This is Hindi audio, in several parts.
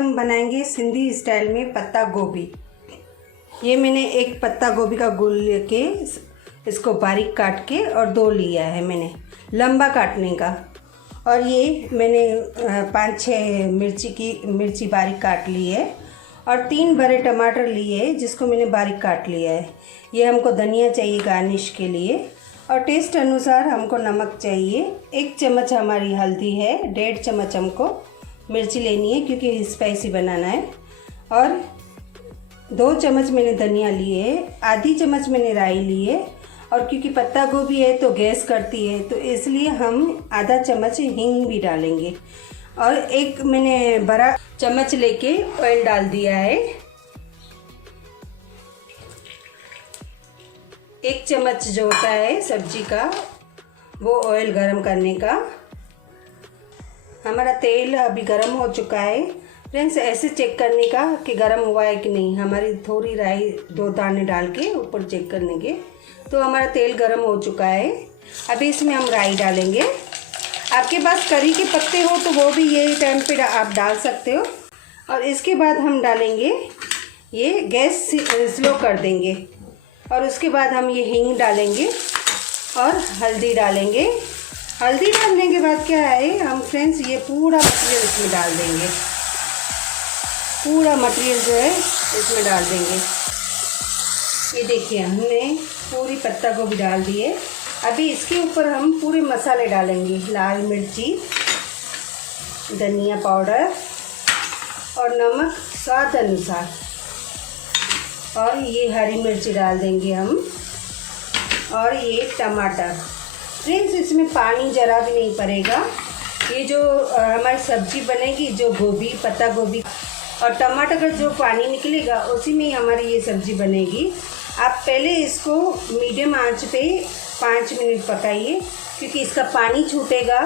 हम बनाएंगे सिंधी स्टाइल में पत्ता गोभी। ये मैंने एक पत्ता गोभी का गोल लेके इसको बारीक काट के और दो लिया है मैंने लंबा काटने का। और ये मैंने 5-6 मिर्ची बारीक काट ली है और 3 बड़े टमाटर लिए जिसको मैंने बारीक काट लिया है। ये हमको धनिया चाहिए गार्निश के लिए और टेस्ट अनुसार हमको नमक चाहिए। 1 चम्मच हमारी हल्दी है, 1.5 चम्मच हमको मिर्ची लेनी है क्योंकि स्पाइसी बनाना है। और 2 चम्मच मैंने धनिया लिए, आधी चम्मच मैंने राई लिए। और क्योंकि पत्ता गोभी है तो गैस करती है तो इसलिए हम आधा चम्मच हींग भी डालेंगे। और एक मैंने बड़ा चम्मच लेके ऑयल डाल दिया है। 1 चम्मच जो होता है सब्जी का वो ऑयल गरम करने का। हमारा तेल अभी गरम हो चुका है। फ्रेंड्स, ऐसे चेक करने का कि गरम हुआ है कि नहीं, हमारी थोड़ी राई 2 दाने डाल के ऊपर चेक करने के। तो हमारा तेल गरम हो चुका है। अभी इसमें हम राई डालेंगे। आपके पास करी के पत्ते हो तो वो भी ये टाइम पे आप डाल सकते हो। और इसके बाद हम डालेंगे, ये गैस स्लो कर देंगे। और उसके बाद हम ये हींग डालेंगे और हल्दी डालेंगे। हल्दी डालने के बाद क्या है, हम फ्रेंड्स ये पूरा मटेरियल इसमें डाल देंगे। पूरा मटेरियल जो है इसमें डाल देंगे। ये देखिए हमने पूरी पत्ता गोभी डाल दी है। अभी इसके ऊपर हम पूरे मसाले डालेंगे, लाल मिर्ची, धनिया पाउडर और नमक स्वाद अनुसार। और ये हरी मिर्ची डाल देंगे हम और ये टमाटर। फ्रेंड्स, इसमें पानी ज़रा भी नहीं पड़ेगा। ये जो हमारी सब्जी बनेगी, जो गोभी, पत्ता गोभी और टमाटर का जो पानी निकलेगा उसी में ही हमारी ये सब्ज़ी बनेगी। आप पहले इसको मीडियम आंच पे 5 मिनट पकाइए क्योंकि इसका पानी छूटेगा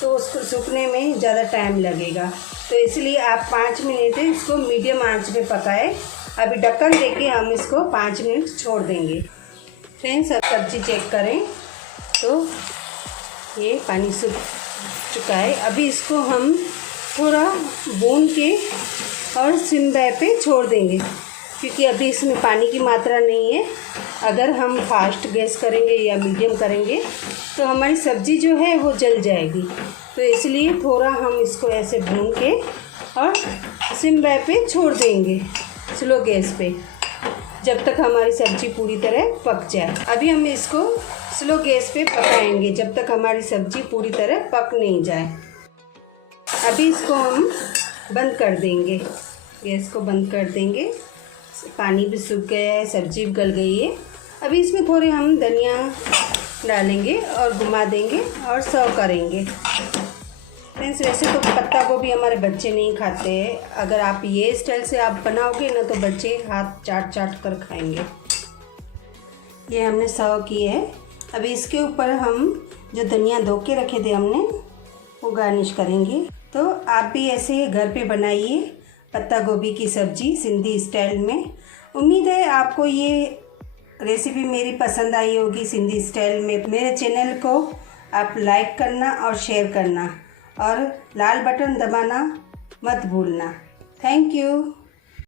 तो उसको सूखने में ज़्यादा टाइम लगेगा। तो इसलिए आप 5 मिनट इसको मीडियम आंच पे पकाएं। अभी ढक्कन देके हम इसको 5 मिनट छोड़ देंगे। फ्रेंड्स, अब सब्ज़ी चेक करें तो ये पानी सूख चुका है। अभी इसको हम थोड़ा भून के और सिम पे छोड़ देंगे क्योंकि अभी इसमें पानी की मात्रा नहीं है। अगर हम फास्ट गैस करेंगे या मीडियम करेंगे तो हमारी सब्ज़ी जो है वो जल जाएगी। तो इसलिए थोड़ा हम इसको ऐसे भून के और सिम पे छोड़ देंगे स्लो गैस पे जब तक हमारी सब्ज़ी पूरी तरह पक जाए। अभी हम इसको स्लो गैस पे पकाएंगे जब तक हमारी सब्ज़ी पूरी तरह पक नहीं जाए। अभी इसको हम बंद कर देंगे, गैस को बंद कर देंगे। पानी भी सूख गया है, सब्ज़ी भी गल गई है। अभी इसमें थोड़े हम धनिया डालेंगे और घुमा देंगे और सर्व करेंगे। फ्रेंड्स, वैसे तो पत्ता गोभी हमारे बच्चे नहीं खाते हैं। अगर आप ये स्टाइल से आप बनाओगे ना तो बच्चे हाथ चाट कर खाएंगे। ये हमने सर्व किए है। अभी इसके ऊपर हम जो धनिया धो के रखे थे हमने वो गार्निश करेंगे। तो आप भी ऐसे घर पे बनाइए पत्ता गोभी की सब्ज़ी सिंधी स्टाइल में। उम्मीद है आपको ये रेसिपी मेरी पसंद आई होगी सिंधी स्टाइल में। मेरे चैनल को आप लाइक करना और शेयर करना और लाल बटन दबाना मत भूलना। Thank you.